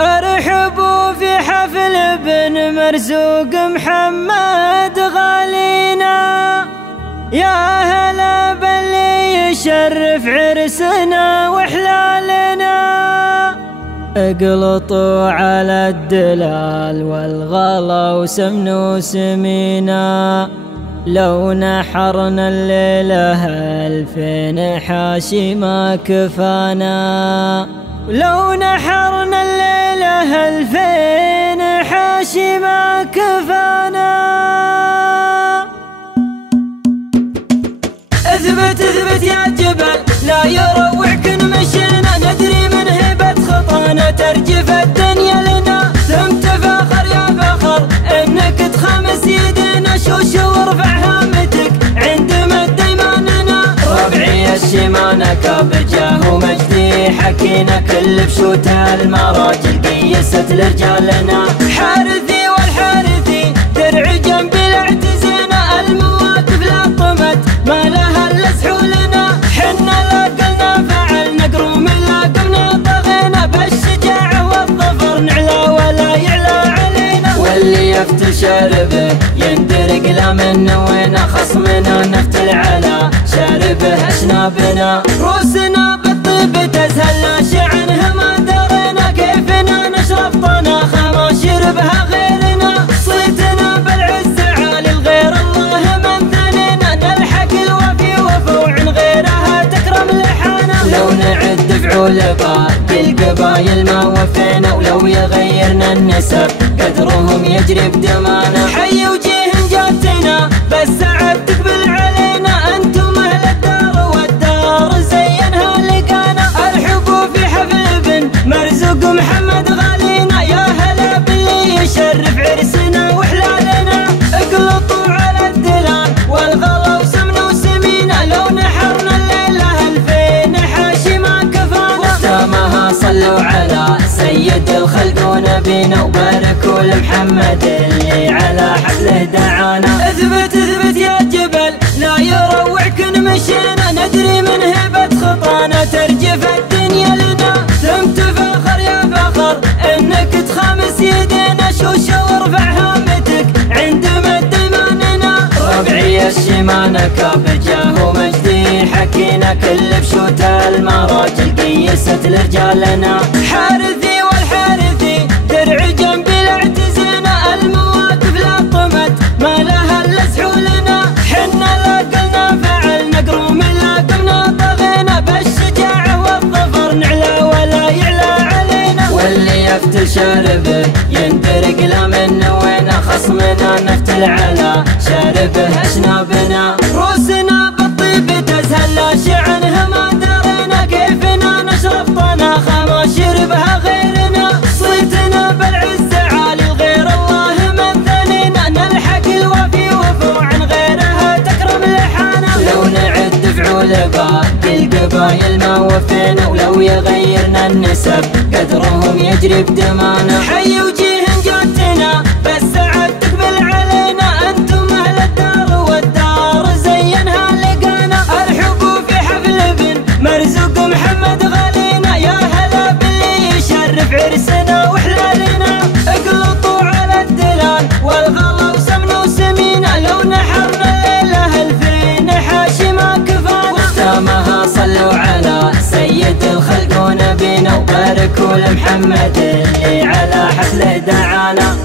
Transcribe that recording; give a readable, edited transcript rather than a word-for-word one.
ارحبوا في حفل ابن مرزوق محمد غالينا، يا هلا باللي يشرف عرسنا وحلالنا. اقلطوا على الدلال والغلا وسمن وسمينا، لو نحرنا الليلة 2000 حاشي ما كفانا. لو نحرنا الليلة 2000 حاشي ما كفانا. اثبت اثبت يا جبل لا يروعك مشينا، ندري من هبة خطانا ترجف الدنيا لنا. ثم تفاخر يا فخر انك تخمس يدنا، شوش وارفع هامتك عند مد ايماننا. ربعي الشمانة كابجاه ومجدي حكينا، كل بشوت المراجل قيست لرجالنا. حارثي والحارثي درع جنب الاعتزينا، المواقف لا طمت ما لها الا سحولنا. حنا لا قلنا فعلنا قروم لا قمنا طغينا، بالشجاعة والظفر نعلى ولا يعلى علينا. واللي يفتل شاربه يندرق لا من وينا، خصمنا نفتل على شاربه اشنابنا. روسنا بالطيب تزهل لا عنها ما درينا، كيفنا نشرب طناخة ما شربها غيرنا. صيتنا بالعز عالي الغير الله من ثنينا، نلحق الوفي وفوع غيرها تكرم لحانا. لو نعد فعول باقي القبايل ما وفينا، ولو يغيرنا النسب قدرهم يجري بدمانا. حي وجيه جاتنا بس سعد تقبل علينا، انتم اهل الدار والدار زينها لقانا. ارحبوا في حفل ابن مرزوق محمد غالينا، يا هلا باللي يشرف عرسنا وحلالنا. اقلطوا على الدلال والغلا وسمن وسمينا، لو نحرنا الليلة 2000 حاشي ما كفانا. ختامها صلوا على سيد الخلق ونبينا، وباركوا لمحمد اللي على حفله دعانا. اثبت اثبت يا جبل لا يروعك مشينا، ندري من هبة خطانا ترجف الدنيا لنا. ثم تفاخر يا فخر انك تخمس يدينا، شوش وارفع هامتك عند مد ايماننا. ربعي الشمانة كابجاه ومجدي حكينا، كل بشوت المراجل قيست لرجالنا. حارثي والحارثي درع جنب الاعتزينا، المواقف لا طمت ما لها الا سحولنا. حنا لا قلنا فعلنا قروم لا قمنا طغينا، بالشجاعة والظفر نعلى ولا يعلى علينا. واللي يفتل شاربه يندرق لا من وينا، خصمنا نفتل على شاربه اشنابنا. روسنا بالطيب تزهل لا عنها ما درينا، كيفنا نشرب طناخة ما شربها غيرنا. صيتنا بالعز عالي الغير الله من ثنينا، نلحق الوفي وفوع غيرها تكرم لحانا. لو نعد فعول باقي القبايل ما وفينا، ولو يغيرنا النسب قدرهم يجري بدمانا. حي وجيه جاتنا بس سعد تقبل علينا، انتم اهل الدار والدار زينها لقانا. ارحبوا في حفل ابن مرزوق محمد غالينا، يا هلا باللي يشرف عرسنا وحلالنا. اقلطوا على الدلال والغلا وسمن وسمينا، لو نحرنا الليلة 2000 حاشي ما كفانا. ختامها صلوا على سيد الخلق ونبينا، وباركوا لمحمد اللي على حفله دعانا.